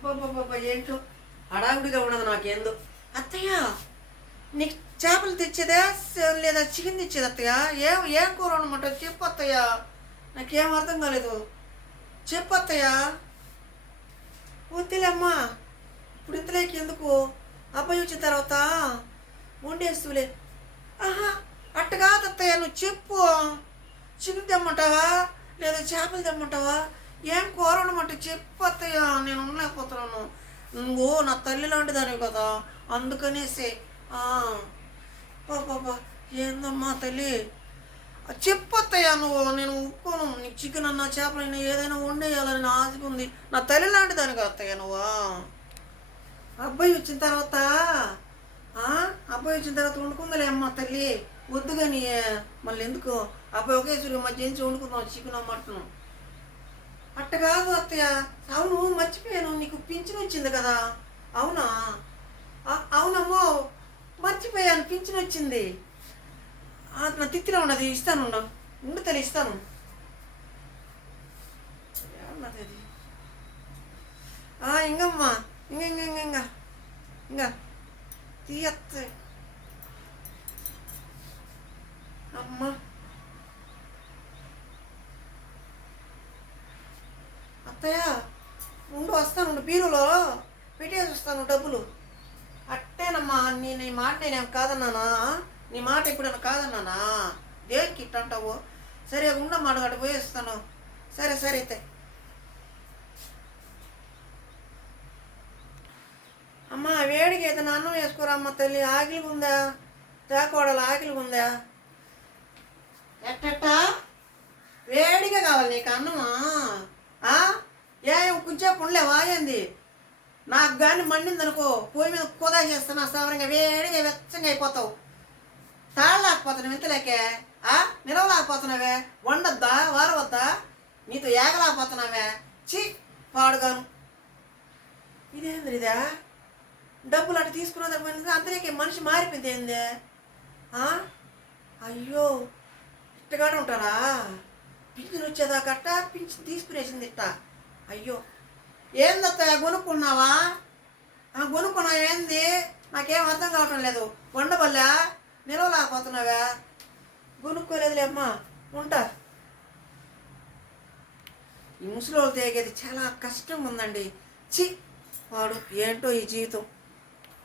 అబ్బబ్బబ్బబ్బా! ఏంటో హడావిడిగా ఉన్నది నాకేందో. అత్తయ్య నీకు చేపలు తెచ్చేదా? లేదా చికెన్ తెచ్చేదా అత్తయ్య? ఏం కూర వండమంటావు చెప్పు అత్తయ్య. నాకేం అర్థం కాలేదు. చెప్పు అత్తయ్య. వద్దులేమ్మా, ఇప్పుడు ఇంతలోకి ఎందుకు? అబ్బాయి వచ్చిన తర్వాత వండేస్తులే. ఆహా, అట్ట కాదు అత్తయ్య, నువ్వు చెప్పు. చికెన్ తెమ్మంటావా లేదా చేపలు తెమ్మంటావా? ఏం కూర వండమంటావు చెప్పు అత్తయ్య. నేను ఉండలేకపోతున్నాను. నువ్వు నా తల్లి లాంటి దానివి కదా, అందుకనేసి. పాపా, ఏందమ్మా తల్లి, చెప్పు అత్తయ్య నువ్వు. నేను ఒప్పుకోను. నీకు చికెన్ అన్నా చేపలైనా ఏదైనా వండేయాలని నా ఆశ ఉంది. నా తల్లి లాంటి దాని కదా అత్తయ్య నువ్వు. అబ్బాయి వచ్చిన తర్వాత వండుకుందలే అమ్మ తల్లి. వద్దు కానీ మళ్ళీ ఎందుకు? అబ్బాయి ఒకేసారి మధ్య నుంచి వండుకుందాం చికెన్ మటన్. అట్ట కాదు అత్తయ్య. అవును, మర్చిపోయాను, నీకు పింఛన్ వచ్చింది కదా. అవునా? అవునమ్మో, మర్చిపోయాను, పింఛన్ వచ్చింది. నా తిత్తిలో ఉన్నది, ఇస్తాను. ఉండు తల్లి, ఇస్తాను. ఏమన్నది అది? ఇంకమ్మా, ఇంకా తీయత్త అమ్మ. అత్తయ్య ఉండు, వస్తాను, బీరులో పెట్టేసి వస్తాను డబ్బులు. అట్టేనమ్మా, నీ మాట నేనేం కాదన్నానా? నీ మాట ఎప్పుడైనా కాదన్నానా? దేనికి ఇట్ట అంటావు? సరే ఉండమ్మా, అడుగట పోయేస్తాను. సరే అయితే. అమ్మ, వేడికి ఏదైనా అన్నం వేసుకోరా అమ్మ తల్లి. ఆకలిగా ఉందా? తేకోడలు ఆకలిగా ఉందా? ఎట్టా వేడిగా కావాలి నీకు అన్నమా? కొంచెంసేపు ఉండలేవా ఏంది? నాకు కానీ మండిందనుకో, పొయ్యి మీద కుదా చేస్తున్నా సవరంగా వేడిగా వెచ్చంగా అయిపోతావు. తాళలేకపోతున్నావు ఇంతలేకే. నిలవలేకపోతున్నావే. వండొద్దా? వారవద్దా? నీతో ఏగలేకపోతున్నావే. చి పాడుగాను. ఇదేంది ఇదా? డబ్బులు అటు తీసుకున్నది అంతలోకి మనిషి మారిపోయింది ఏంది? అయ్యో, ఇట్టగానే ఉంటారా? పింఛన్ వచ్చేదాకట్ట పింఛన్ తీసుకునేసింది ఇట్ట. అయ్యో, ఏందత్తా కొనుక్కున్నావా? కొనుక్కున్నావు ఏంది? నాకేం అర్థం కావటం లేదు. వండబల్లా నిలవలేకపోతున్నావా? కొనుక్కోలేదులే అమ్మా, ఉంటా. ఈ ముసలి వాళ్ళు తేగేది చాలా కష్టంగా ఉందండి. చి వాడు ఏంటో ఈ జీవితం.